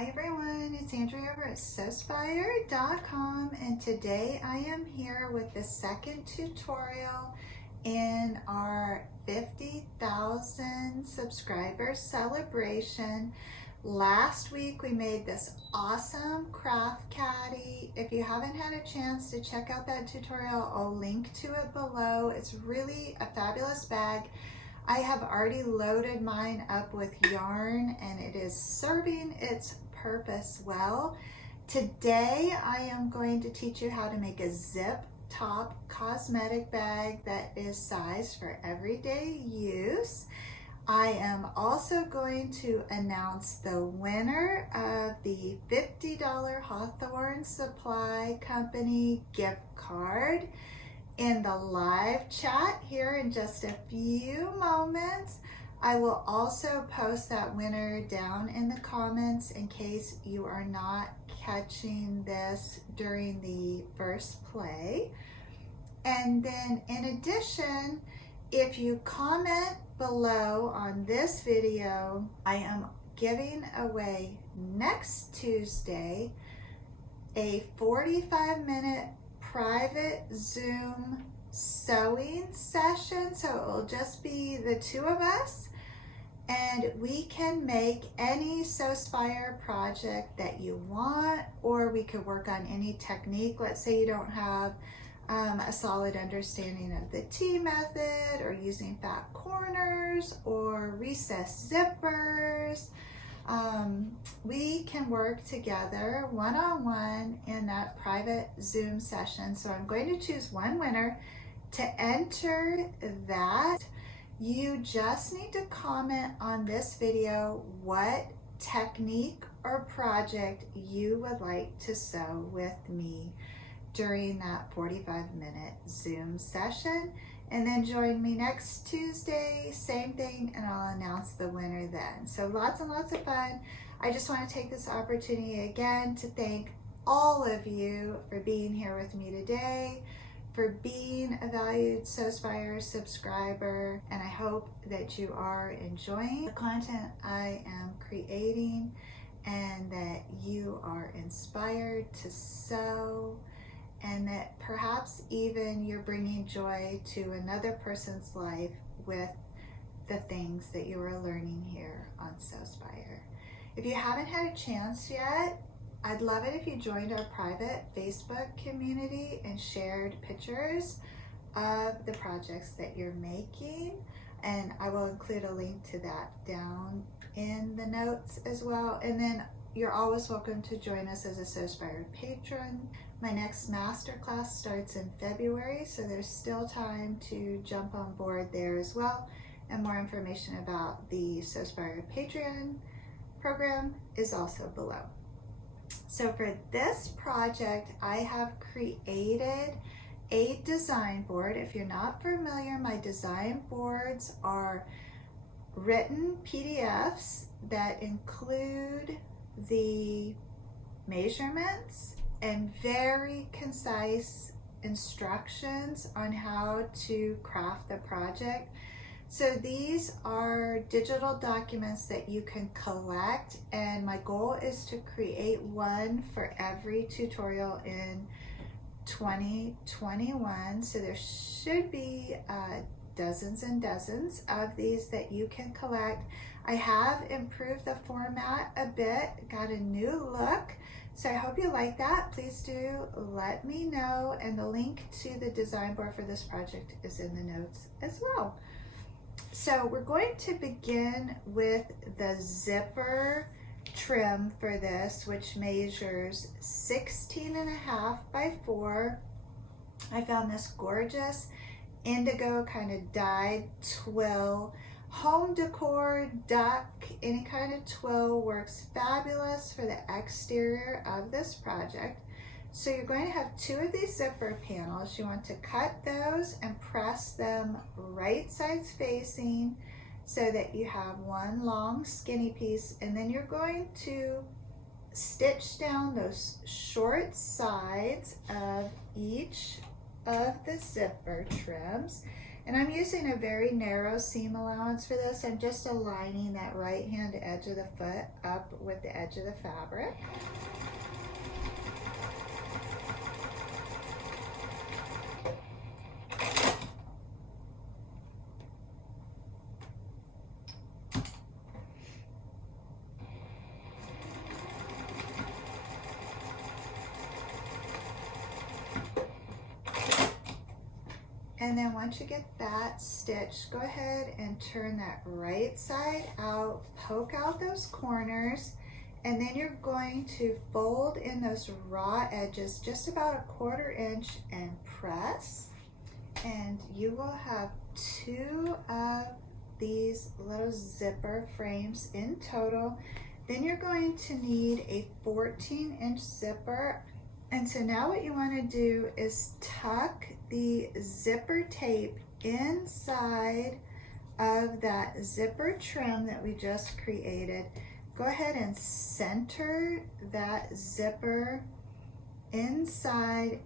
Hi everyone, it's Andrea over at Sewspire.com, and today I am here with the second tutorial in our 50,000 subscriber celebration. Last week we made this awesome craft caddy. If you haven't had a chance to check out that tutorial, I'll link to it below. It's really a fabulous bag. I have already loaded mine up with yarn and it is serving its purpose well. Today I am going to teach you how to make a zip top cosmetic bag that is sized for everyday use. I am also going to announce the winner of the $50 Hawthorne Supply Company gift card in the live chat here in just a few moments. I will also post that winner down in the comments in case you are not catching this during the first play. And then in addition, if you comment below on this video, I am giving away next Tuesday a 45-minute private Zoom sewing session. So it will just be the two of us and we can make any Sewspire project that you want, or we could work on any technique. Let's say you don't have a solid understanding of the T method, or using fat corners or recessed zippers. We can work together one-on-one in that private Zoom session. So I'm going to choose one winner. To enter that, you just need to comment on this video what technique or project you would like to sew with me during that 45-minute Zoom session, and then join me next Tuesday, same thing, and I'll announce the winner then. So lots and lots of fun. I just want to take this opportunity again to thank all of you for being here with me today, for being a valued Sewspire subscriber, and I hope that you are enjoying the content I am creating and that you are inspired to sew, and that perhaps even you're bringing joy to another person's life with the things that you are learning here on Sewspire. If you haven't had a chance yet, I'd love it if you joined our private Facebook community and shared pictures of the projects that you're making, and I will include a link to that down in the notes as well. And then you're always welcome to join us as a Sewspire patron. My next masterclass starts in February, so there's still time to jump on board there as well. And more information about the Sewspire Patreon program is also below. So for this project, I have created a design board. If you're not familiar, my design boards are written PDFs that include the measurements and very concise instructions on how to craft the project. So these are digital documents that you can collect, and my goal is to create one for every tutorial in 2021. So there should be dozens and dozens of these that you can collect. I have improved the format a bit, got a new look. So I hope you like that. Please do let me know, and the link to the design board for this project is in the notes as well. So we're going to begin with the zipper trim for this, which measures 16.5 by 4. I found this gorgeous indigo kind of dyed twill. Home decor, duck, any kind of twill works fabulous for the exterior of this project. So you're going to have two of these zipper panels. You want to cut those and press them right sides facing so that you have one long skinny piece, and then you're going to stitch down those short sides of each of the zipper trims. And I'm using a very narrow seam allowance for this. I'm just aligning that right hand edge of the foot up with the edge of the fabric. And then once you get that stitched, go ahead and turn that right side out, poke out those corners, and then you're going to fold in those raw edges just about 1/4 inch and press. And you will have 2 of these little zipper frames in total. Then you're going to need a 14-inch zipper. And so now what you want to do is tuck the zipper tape inside of that zipper trim that we just created. Go ahead and center that zipper inside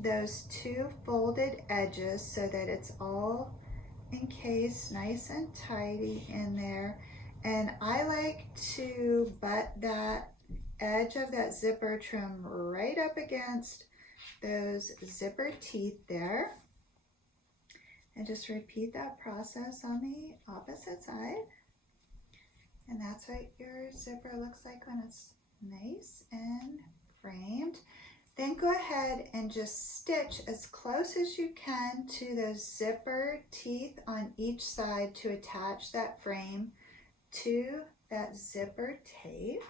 those 2 folded edges so that it's all encased nice and tidy in there. And I like to butt that edge of that zipper trim right up against those zipper teeth there. And just repeat that process on the opposite side. And that's what your zipper looks like when it's nice and framed. Then go ahead and just stitch as close as you can to those zipper teeth on each side to attach that frame to that zipper tape.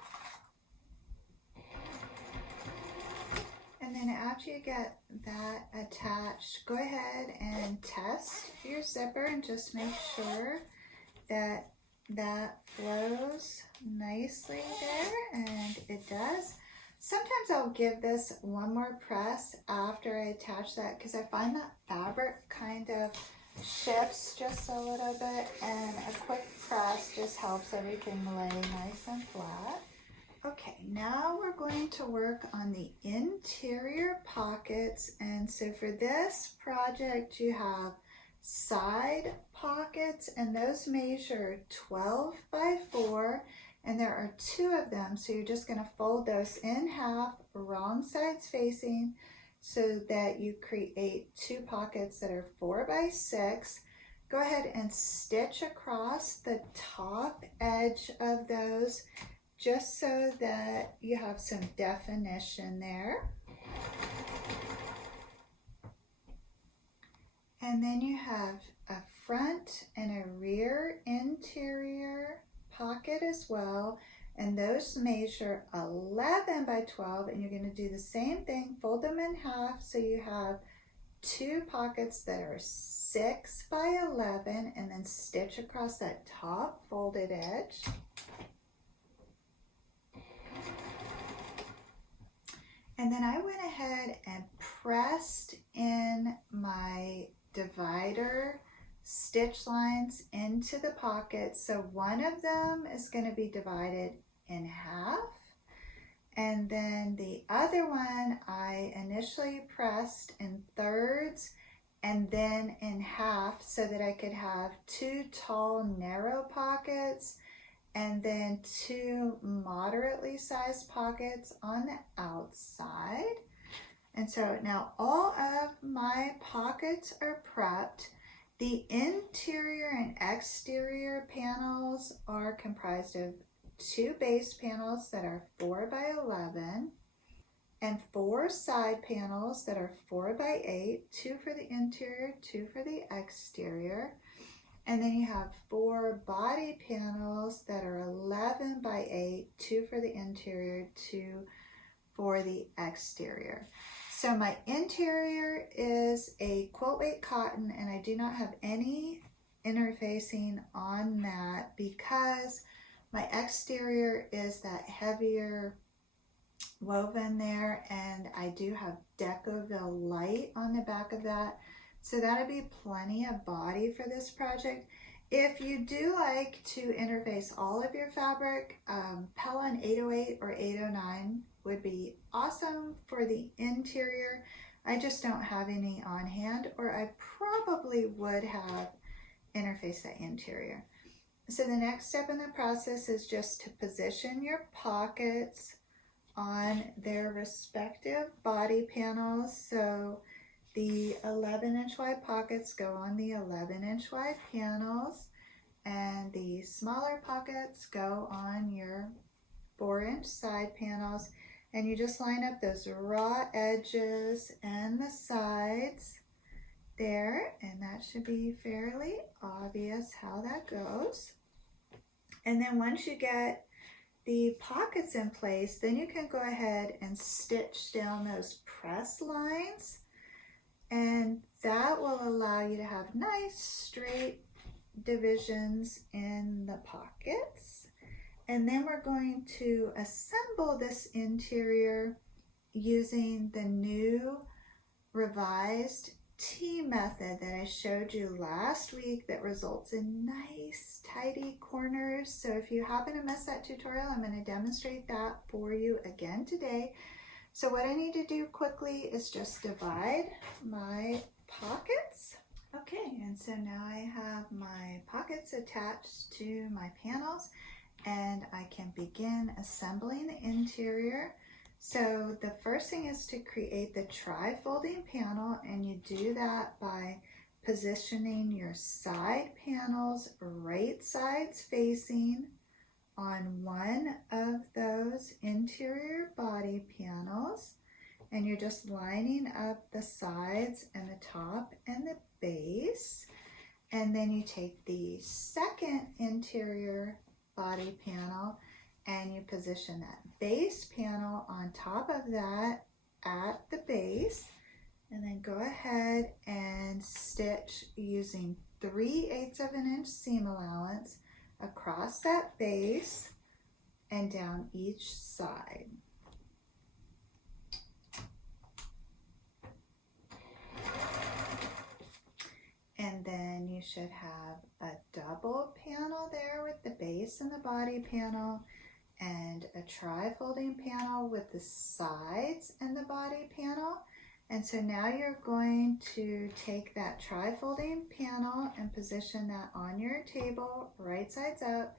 And then after you get that attached, go ahead and test your zipper and just make sure that that flows nicely there, and it does. Sometimes I'll give this one more press after I attach that because I find that fabric kind of shifts just a little bit, and a quick press just helps everything lay nice and flat. Okay, now we're going to work on the interior pockets. And so for this project, you have side pockets, and those measure 12 by 4, and there are 2 of them. So you're just going to fold those in half, wrong sides facing, so that you create 2 pockets that are 4 by 6. Go ahead and stitch across the top edge of those, just so that you have some definition there. And then you have a front and a rear interior pocket as well. And those measure 11 by 12. And you're going to do the same thing, fold them in half so you have 2 pockets that are 6 by 11, and then stitch across that top folded edge. And then I went ahead and pressed in my divider stitch lines into the pocket. So one of them is going to be divided in half. And then the other one I initially pressed in thirds and then in half so that I could have 2 tall narrow pockets and then 2 moderately sized pockets on the outside. And so now all of my pockets are prepped. The interior and exterior panels are comprised of 2 base panels that are 4 by 11 and 4 side panels that are 4 by 8, 2 for the interior, 2 for the exterior. And then you have 4 body panels that are 11 by 8, 2 for the interior, 2 for the exterior. So my interior is a quilt weight cotton, and I do not have any interfacing on that because my exterior is that heavier woven there, and I do have Decoville Light on the back of that. So that'll be plenty of body for this project. If you do like to interface all of your fabric, Pellon 808 or 809 would be awesome for the interior. I just don't have any on hand, or I probably would have interfaced that interior. So the next step in the process is just to position your pockets on their respective body panels. So the 11-inch wide pockets go on the 11-inch wide panels, and the smaller pockets go on your 4-inch side panels. And you just line up those raw edges and the sides there, and that should be fairly obvious how that goes. And then once you get the pockets in place, then you can go ahead and stitch down those press lines, and that will allow you to have nice straight divisions in the pockets. And then we're going to assemble this interior using the new revised T method that I showed you last week that results in nice tidy corners. So if you happen to miss that tutorial, I'm going to demonstrate that for you again today. So what I need to do quickly is just divide my pockets. Okay, and so now I have my pockets attached to my panels, and I can begin assembling the interior. So the first thing is to create the tri-folding panel, and you do that by positioning your side panels right sides facing on one of those interior body panels, and you're just lining up the sides and the top and the base. And then you take the second interior body panel and you position that base panel on top of that at the base, and then go ahead and stitch using 3/8 of an inch seam allowance across that base and down each side. And then you should have a double panel there with the base and the body panel, and a tri-folding panel with the sides and the body panel. And so now you're going to take that tri-folding panel and position that on your table right sides up,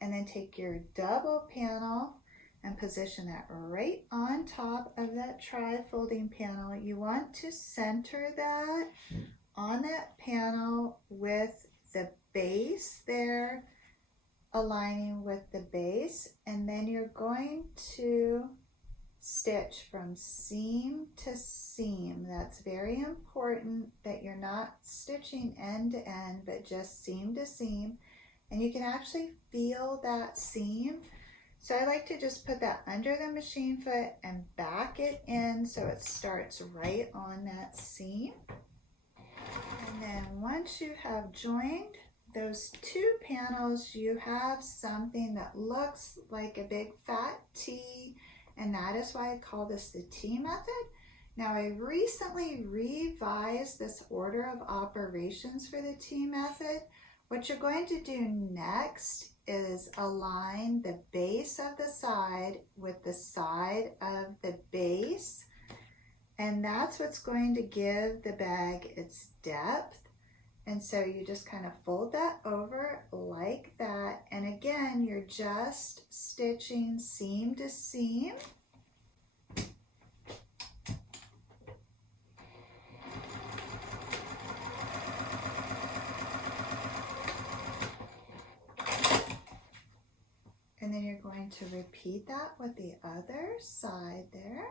and then take your double panel and position that right on top of that tri-folding panel. You want to center that on that panel with the base there aligning with the base, and then you're going to stitch from seam to seam. That's very important that you're not stitching end to end, but just seam to seam. And you can actually feel that seam. So I like to just put that under the machine foot and back it in so it starts right on that seam. And then once you have joined those two panels, you have something that looks like a big fat T, and that is why I call this the T method. Now I recently revised this order of operations for the T method. What you're going to do next is align the base of the side with the side of the base, and that's what's going to give the bag its depth. And so you just kind of fold that over like that, and again you're just stitching seam to seam. And then you're going to repeat that with the other side there.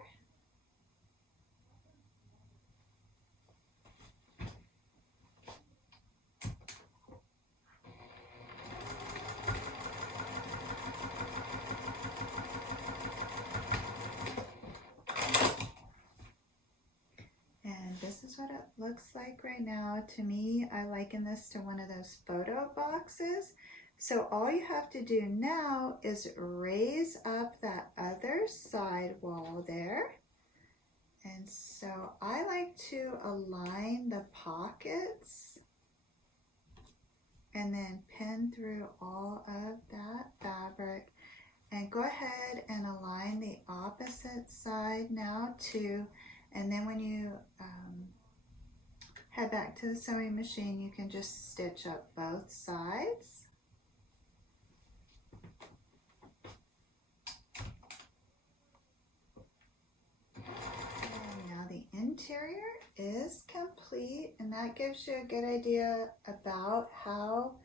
And this is what it looks like right now. To me, I liken this to one of those photo boxes. So all you have to do now is raise up that other side wall there. And so I like to align the pockets and then pin through all of that fabric, and go ahead and align the opposite side now too. And then when you head back to the sewing machine, you can just stitch up both sides. And now the interior is complete, and that gives you a good idea about how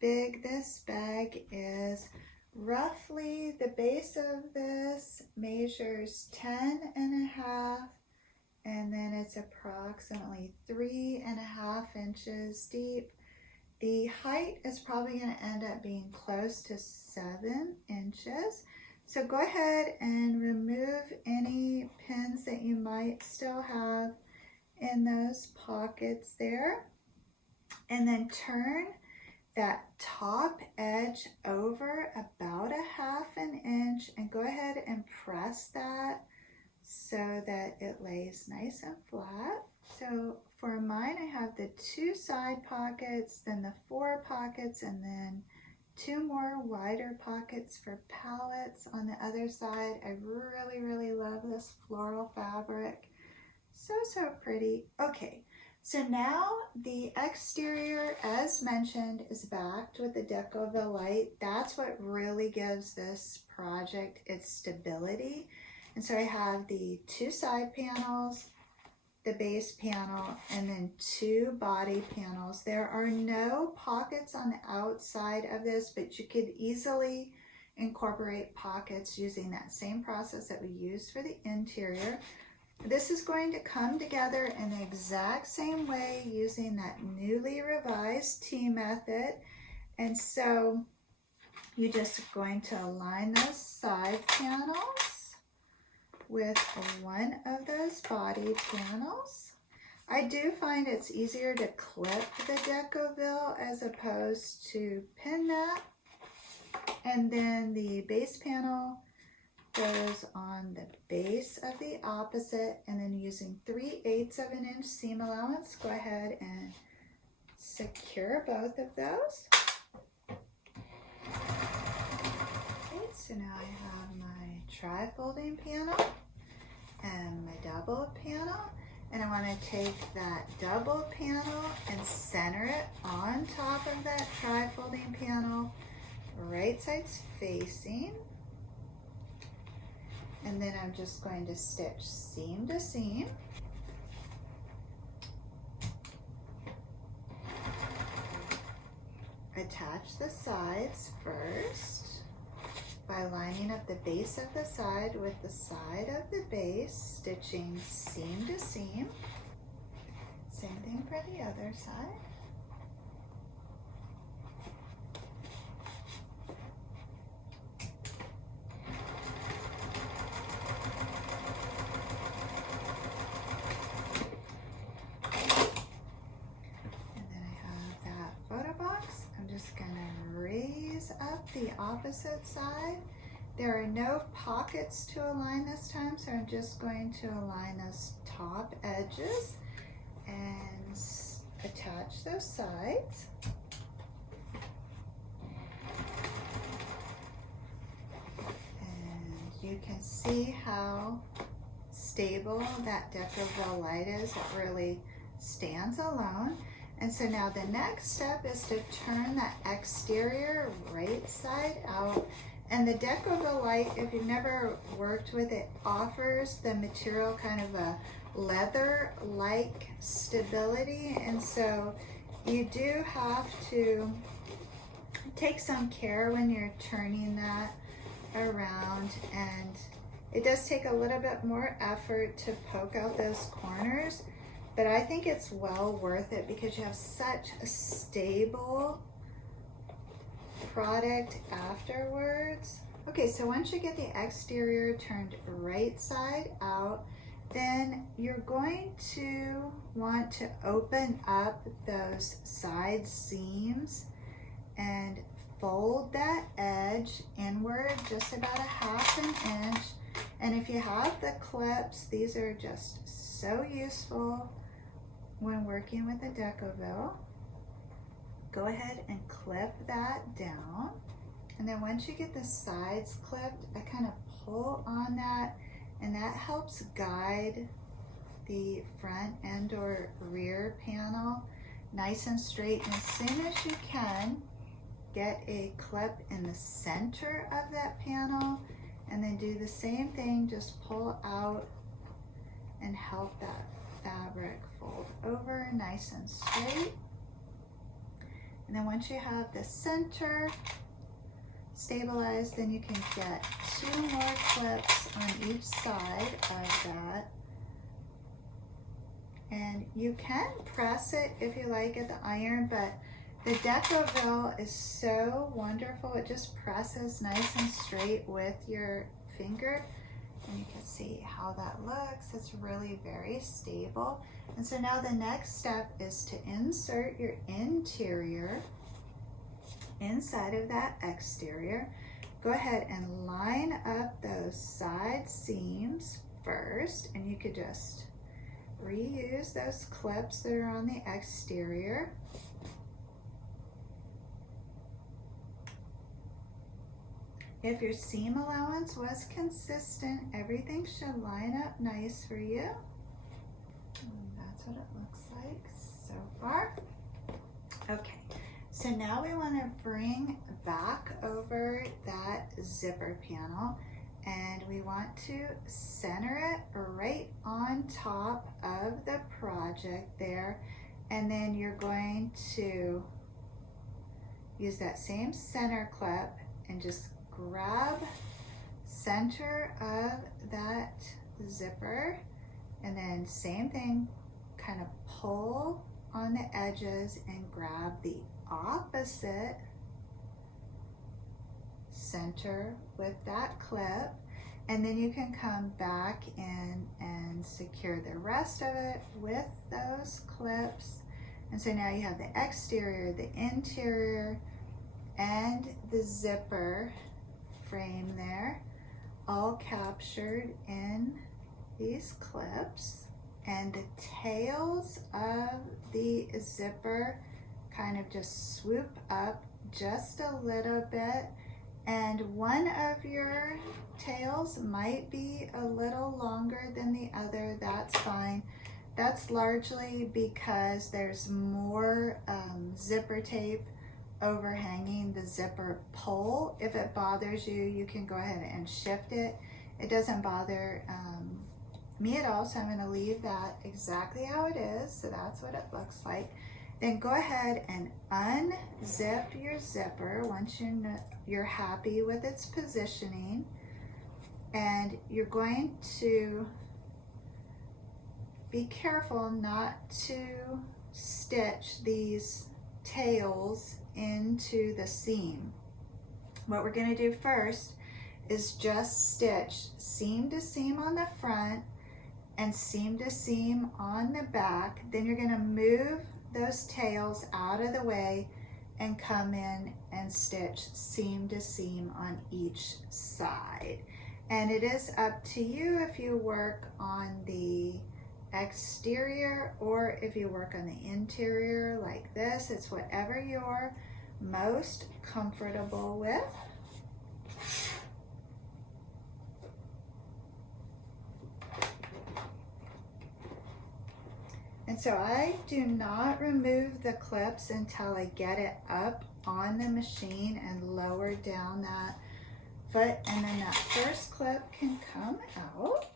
big this bag is. Roughly, the base of this measures 10.5, and then it's approximately 3.5 inches deep. The height is probably going to end up being close to 7 inches. So go ahead and remove any pins that you might still have in those pockets there, and then turn that top edge over about 1/2 inch and go ahead and press that so that it lays nice and flat. So for mine, I have the 2 side pockets, then the 4 pockets, and then 2 more wider pockets for pallets on the other side. I really love this floral fabric. So pretty. Okay, so now the exterior, as mentioned, is backed with the Decoville light. That's what really gives this project its stability. And so I have the 2 side panels, the base panel, and then 2 body panels. There are no pockets on the outside of this, but you could easily incorporate pockets using that same process that we used for the interior. This is going to come together in the exact same way using that newly revised T method. And so you're just going to align those side panels with one of those body panels. I do find it's easier to clip the Decoville as opposed to pin that. And then the base panel goes on the base of the opposite, and then using 3/8 of an inch seam allowance, go ahead and secure both of those. Okay, so now I have my tri-folding panel and my double panel, and I want to take that double panel and center it on top of that tri-folding panel, right sides facing. And then I'm just going to stitch seam to seam. Attach the sides first by lining up the base of the side with the side of the base, stitching seam to seam. Same thing for the other side. Up the opposite side. There are no pockets to align this time, so I'm just going to align those top edges and attach those sides. And you can see how stable that Decoville light is. It really stands alone. And so now the next step is to turn that exterior right side out. And the Decoville light, if you've never worked with it, offers the material kind of a leather-like stability. And so you do have to take some care when you're turning that around. And it does take a little bit more effort to poke out those corners. But I think it's well worth it because you have such a stable product afterwards. Okay, so once you get the exterior turned right side out, then you're going to want to open up those side seams and fold that edge inward just about 1/2 inch. And if you have the clips, these are just so useful when working with a Decoville. Go ahead and clip that down. And then once you get the sides clipped, I kind of pull on that, and that helps guide the front and or rear panel nice and straight. And as soon as you can, get a clip in the center of that panel and then do the same thing, just pull out and help that fabric fold over nice and straight. And then once you have the center stabilized, then you can get 2 more clips on each side of that. And you can press it if you like at the iron, but the Decoville is so wonderful. It just presses nice and straight with your finger. And you can see how that looks. It's really very stable. And so now the next step is to insert your interior inside of that exterior. Go ahead and line up those side seams first, and you could just reuse those clips that are on the exterior. If your seam allowance was consistent, everything should line up nice for you. And that's what it looks like so far. Okay, so now we want to bring back over that zipper panel, and we want to center it right on top of the project there. And then you're going to use that same center clip and just grab center of that zipper, and then same thing, kind of pull on the edges and grab the opposite center with that clip, and then you can come back in and secure the rest of it with those clips. And so now you have the exterior, the interior, and the zipper frame there, all captured in these clips. And the tails of the zipper kind of just swoop up just a little bit, and one of your tails might be a little longer than the other. That's fine. That's largely because there's more zipper tape overhanging the zipper pole. If it bothers you, you can go ahead and shift it. It doesn't bother me at all, so I'm going to leave that exactly how it is. So that's what it looks like. Then go ahead and unzip your zipper once you're happy with its positioning, and you're going to be careful not to stitch these tails into the seam. What we're going to do first is just stitch seam to seam on the front and seam to seam on the back. Then you're going to move those tails out of the way and come in and stitch seam to seam on each side. And it is up to you if you work on the exterior or if you work on the interior like this. It's whatever you're most comfortable with. And so I do not remove the clips until I get it up on the machine and lower down that foot, and then that first clip can come out.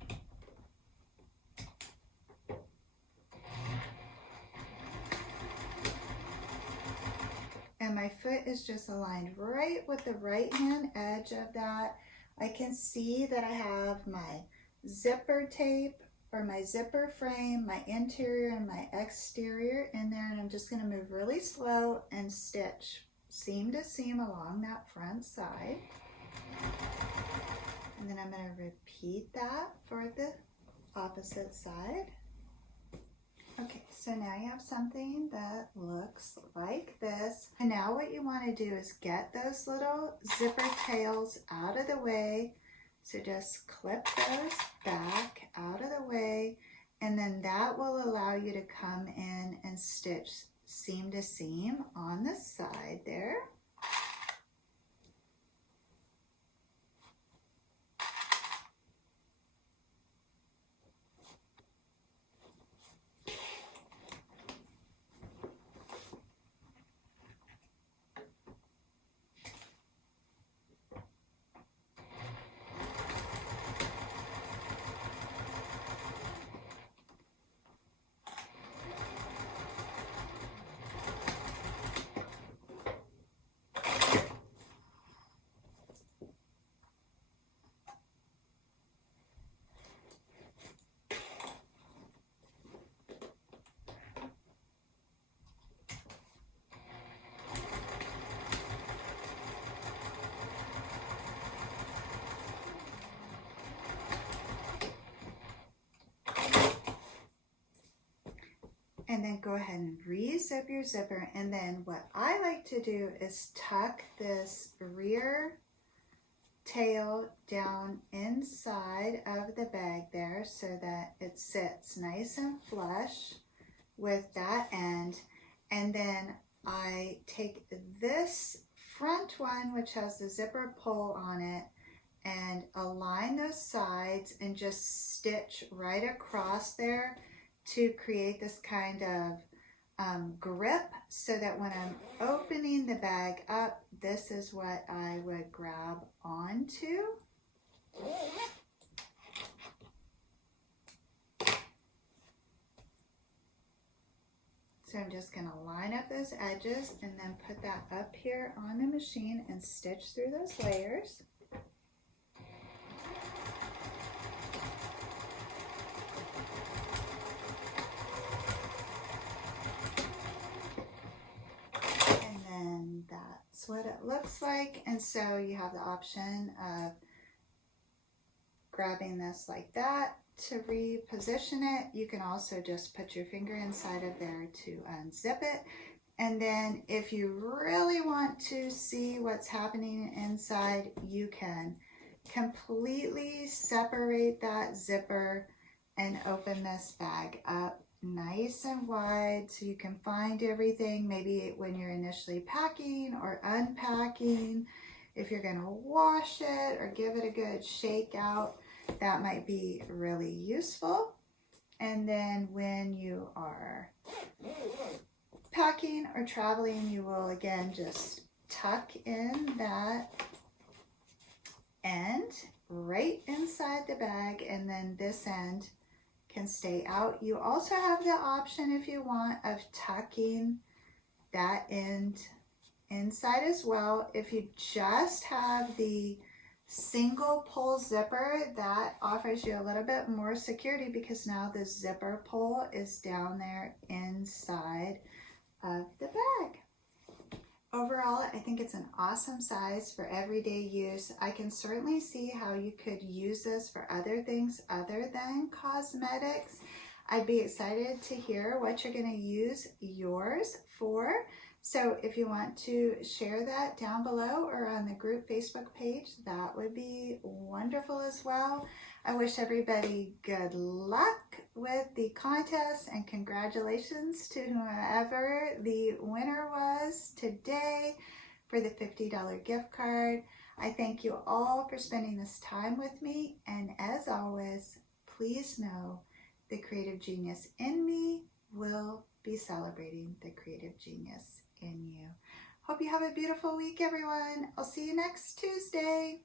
And my foot is just aligned right with the right hand edge of that. I can see that I have my zipper tape or my zipper frame, my interior and my exterior in there, and I'm just going to move really slow and stitch seam to seam along that front side. And then I'm going to repeat that for the opposite side. Okay, so now you have something that looks like this. And now what you want to do is get those little zipper tails out of the way. So just clip those back out of the way, and then that will allow you to come in and stitch seam to seam on the side there. and then go ahead and re-zip your zipper. And then what I like to do is tuck this rear tail down inside of the bag there so that it sits nice and flush with that end. And then I take this front one, which has the zipper pull on it, and align those sides and just stitch right across there to create this kind of grip, so that when I'm opening the bag up, this is what I would grab onto. So I'm just going to line up those edges and then put that up here on the machine and stitch through those layers. That's what it looks like. And so you have the option of grabbing this like that to reposition it. You can also just put your finger inside of there to unzip it. And then if you really want to see what's happening inside, you can completely separate that zipper and open this bag up nice and wide so you can find everything, maybe when you're initially packing or unpacking. If you're going to wash it or give it a good shake out, that might be really useful. And then when you are packing or traveling, you will again just tuck in that end right inside the bag, and then this end can stay out. You also have the option, if you want, of tucking that end inside as well. If you just have the single pull zipper, that offers you a little bit more security because now the zipper pull is down there inside of the bag. Overall, I think it's an awesome size for everyday use. I can certainly see how you could use this for other things other than cosmetics. I'd be excited to hear what you're going to use yours for. So if you want to share that down below or on the group Facebook page, that would be wonderful as well. I wish everybody good luck with the contest, and congratulations to whoever the winner was today for the $50 gift card. I thank you all for spending this time with me, and as always, please know the creative genius in me will be celebrating the creative genius in you. Hope you have a beautiful week, everyone. I'll see you next Tuesday.